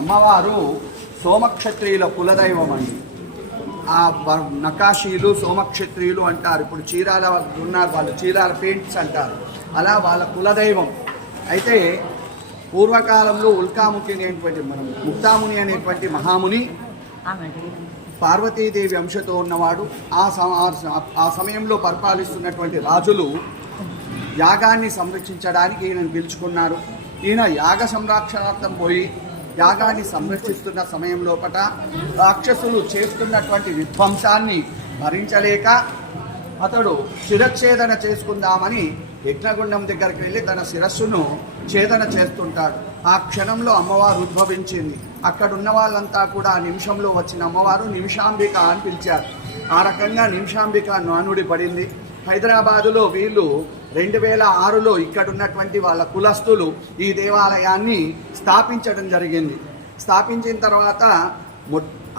అమ్మవారు సోమక్షత్రియుల కులదైవం అండి. ఆ నకాశీలు సోమక్షత్రియులు అంటారు. ఇప్పుడు చీరాల ఉన్నారు, వాళ్ళు చీరాల పెయింట్స్ అంటారు. అలా వాళ్ళ కులదైవం. అయితే పూర్వకాలంలో ఉల్కాముఖి అనేటువంటి ముక్తాముని అనేటువంటి మహాముని పార్వతీదేవి అంశతో ఉన్నవాడు. ఆ సమయంలో పరిపాలిస్తున్నటువంటి రాజులు యాగాన్ని సంరక్షించడానికి ఈయనను పిలుచుకున్నారు. ఈయన యాగ సంరక్షణార్థం పోయి యాగాన్ని సంరక్షిస్తున్న సమయం లోపల రాక్షసులు చేస్తున్నటువంటి విధ్వంసాన్ని భరించలేక అతడు శిరచ్ఛేదన చేసుకుందామని యజ్ఞగుండం దగ్గరికి వెళ్ళి తన శిరస్సును ఛేదన చేస్తుంటాడు. ఆ క్షణంలో అమ్మవారు ఉద్భవించింది. అక్కడ ఉన్న వాళ్ళంతా కూడా ఆ నిమిషంలో వచ్చిన అమ్మవారు నిమిషాంబిక అని పిలిచారు. ఆ రకంగా నిమిషాంబిక నానుడి పడింది. హైదరాబాదులో వీళ్ళు 2006లో ఇక్కడ ఉన్నటువంటి వాళ్ళ కులస్తులు ఈ దేవాలయాన్ని స్థాపించడం జరిగింది. స్థాపించిన తర్వాత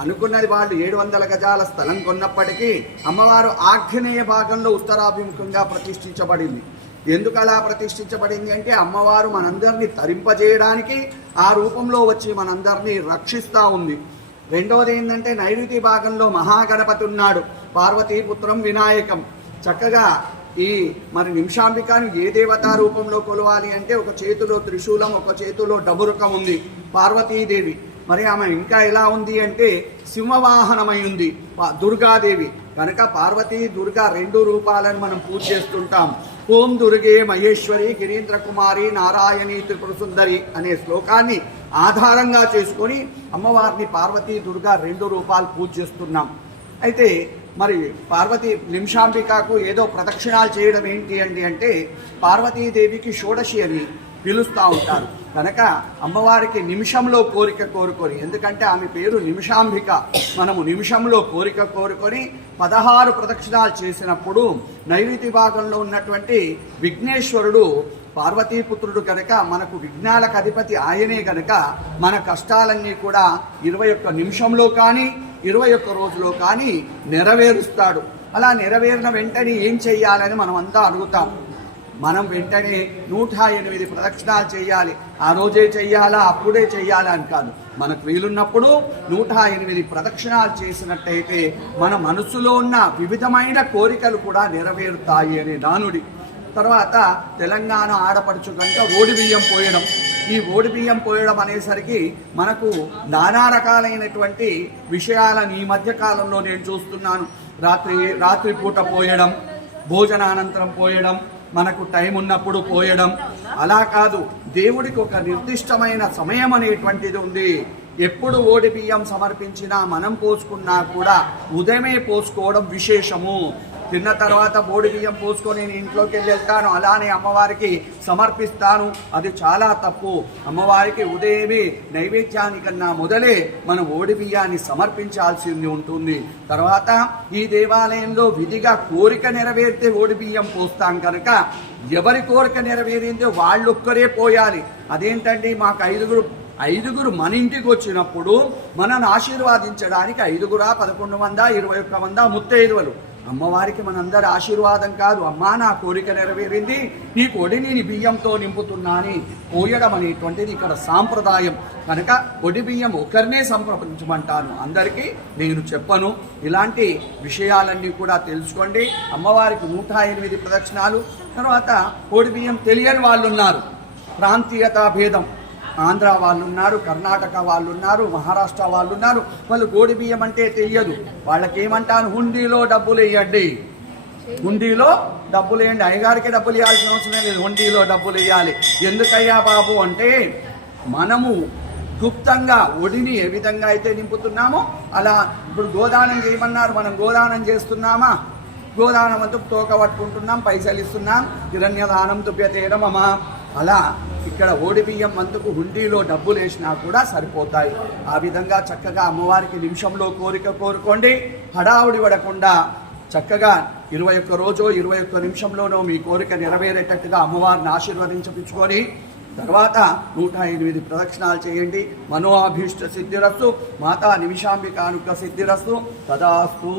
అనుకున్నది వాళ్ళు 700 గజాల స్థలం కొన్నప్పటికీ అమ్మవారు ఆగ్నేయ భాగంలో ఉత్తరాభిముఖంగా ప్రతిష్ఠించబడింది. ఎందుకు అలా ప్రతిష్ఠించబడింది అంటే అమ్మవారు మనందరినీ తరింపజేయడానికి ఆ రూపంలో వచ్చి మనందరినీ రక్షిస్తూ ఉంది. రెండవది ఏంటంటే నైరుతి భాగంలో మహాగణపతి ఉన్నాడు, పార్వతీపుత్రం వినాయకం. చక్కగా ఈ నిమిషాంబికను ఏ దేవతా రూపంలో కొలవాలి అంటే ఒక చేతిలో త్రిశూలం, ఒక చేతిలో డబురుకం ఉంది పార్వతీదేవి. ఆమె ఇంకా ఎలా ఉంది అంటే సింహవాహనమై ఉంది దుర్గాదేవి. కనుక పార్వతీ దుర్గా 2 రూపాలను మనం పూజ చేస్తుంటాం. ఓం దుర్గే మహేశ్వరి గిరీంద్ర కుమారి నారాయణి త్రిపుర సుందరి అనే శ్లోకాన్ని ఆధారంగా చేసుకొని అమ్మవారిని పార్వతీ దుర్గా 2 రూపాలు పూజ చేస్తున్నాం. అయితే పార్వతీ నిమిషాంబికకు ఏదో ప్రదక్షిణాలు చేయడం ఏంటి అంటే పార్వతీదేవికి షోడశి అని పిలుస్తూ ఉంటారు. కనుక అమ్మవారికి నిమిషంలో కోరిక కోరుకొని, ఎందుకంటే ఆమె పేరు నిమిషాంబిక, మనము నిమిషంలో కోరిక కోరుకొని 16 ప్రదక్షిణాలు చేసినప్పుడు నైరుతి భాగంలో ఉన్నటువంటి విఘ్నేశ్వరుడు పార్వతీపుత్రుడు కనుక మనకు విఘ్నాలకు అధిపతి ఆయనే కనుక మన కష్టాలన్నీ కూడా 21 నిమిషంలో కానీ 21 రోజులో కానీ నెరవేరుస్తాడు. అలా నెరవేరిన వెంటనే ఏం చెయ్యాలని మనం అంతా అడుగుతాం. మనం వెంటనే 108 ప్రదక్షిణాలు చేయాలి. ఆ రోజే చెయ్యాలా, అప్పుడే చెయ్యాలా అని కాదు. మనకు వీలున్నప్పుడు 108 ప్రదక్షిణాలు చేసినట్టయితే మన మనసులో ఉన్న వివిధమైన కోరికలు కూడా నెరవేరుతాయి అనే నానుడి. తర్వాత తెలంగాణ ఆడపడుచు కనుక ఓడి బియ్యం పోయడం. ఈ ఓడి బియ్యం పోయడం అనేసరికి మనకు నానా రకాలైనటువంటి విషయాలను ఈ మధ్య కాలంలో నేను చూస్తున్నాను. రాత్రిపూట పోయడం, భోజనానంతరం పోయడం, మనకు టైం ఉన్నప్పుడు పోయడం. అలా కాదు, దేవుడికి ఒక నిర్దిష్టమైన సమయం అనేటువంటిది ఉంది. ఎప్పుడు ఓడి బియ్యం సమర్పించినా మనం పోసుకున్నా కూడా ఉదయమే పోసుకోవడం విశేషము. తిన్న తర్వాత ఓడి బియ్యం పోసుకొని నేను ఇంట్లోకి వెళ్తాను, అలానే అమ్మవారికి సమర్పిస్తాను, అది చాలా తప్పు. అమ్మవారికి ఉదయమే నైవేద్యానికన్నా మొదలే మనం ఓడి బియ్యాన్ని సమర్పించాల్సింది ఉంటుంది. తర్వాత ఈ దేవాలయంలో విధిగా కోరిక నెరవేరితే ఓడి బియ్యం పోస్తాం కనుక ఎవరి కోరిక నెరవేరిందో వాళ్ళొక్కరే పోయాలి. అదేంటండి, మాకు ఐదుగురు మన ఇంటికి వచ్చినప్పుడు మనను ఆశీర్వాదించడానికి 5గురా 11 మందా 21 మందా ముత్తైదువలు. అమ్మవారికి మనందరి ఆశీర్వాదం కాదు, అమ్మా నా కోరిక నెరవేరింది, నీ కొడిని నీ బియ్యంతో నింపుతున్నాని పోయడం అనేటువంటిది ఇక్కడ సాంప్రదాయం. కనుక ఒడి బియ్యం ఒకరినే సంప్రదించమంటాను, అందరికీ నేను చెప్పను. ఇలాంటి విషయాలన్నీ కూడా తెలుసుకోండి. అమ్మవారికి 108 ప్రదక్షిణాలు. తర్వాత ఒడి బియ్యం తెలియని వాళ్ళు ఉన్నారు, ప్రాంతీయతా భేదం. ఆంధ్ర వాళ్ళు ఉన్నారు, కర్ణాటక వాళ్ళు ఉన్నారు, మహారాష్ట్ర వాళ్ళు ఉన్నారు. వాళ్ళు గోడి బియ్యం అంటే తెలియదు. వాళ్ళకి ఏమంటాను, హుండీలో డబ్బులు వేయండి, హుండీలో డబ్బులు వేయండి. అయ్యగారికి డబ్బులు ఇవ్వాల్సిన అవసరం లేదు, హుండీలో డబ్బులు వేయాలి. ఎందుకయ్యా బాబు అంటే మనము గుప్తంగా ఒడిని ఏ విధంగా అయితే నింపుతున్నామో అలా ఇప్పుడు గోదానం చేయమన్నారు, మనం గోదానం చేస్తున్నామా? గోదానం అంతా తోక పట్టుకుంటున్నాం, పైసలు ఇస్తున్నాం, హిరణ్యదానం తుభ్యతేయడమా. అలా ఇక్కడ ఓడి బియ్యం అందుకు హుండీలో డబ్బులు వేసినా కూడా సరిపోతాయి. ఆ విధంగా చక్కగా అమ్మవారికి నిమిషంలో కోరిక కోరుకోండి. హడావుడి పడకుండా చక్కగా 21 రోజు 21 నిమిషంలోనూ మీ కోరిక నెరవేరేటట్టుగా అమ్మవారిని ఆశీర్వదించుకొని తర్వాత 108 ప్రదక్షిణాలు చేయండి. మనోభీష్ట సిద్ధిరస్తు. మాతా నిమిషాంబిక అనుగ్రహ సిద్ధిరస్తు. తదాస్తు.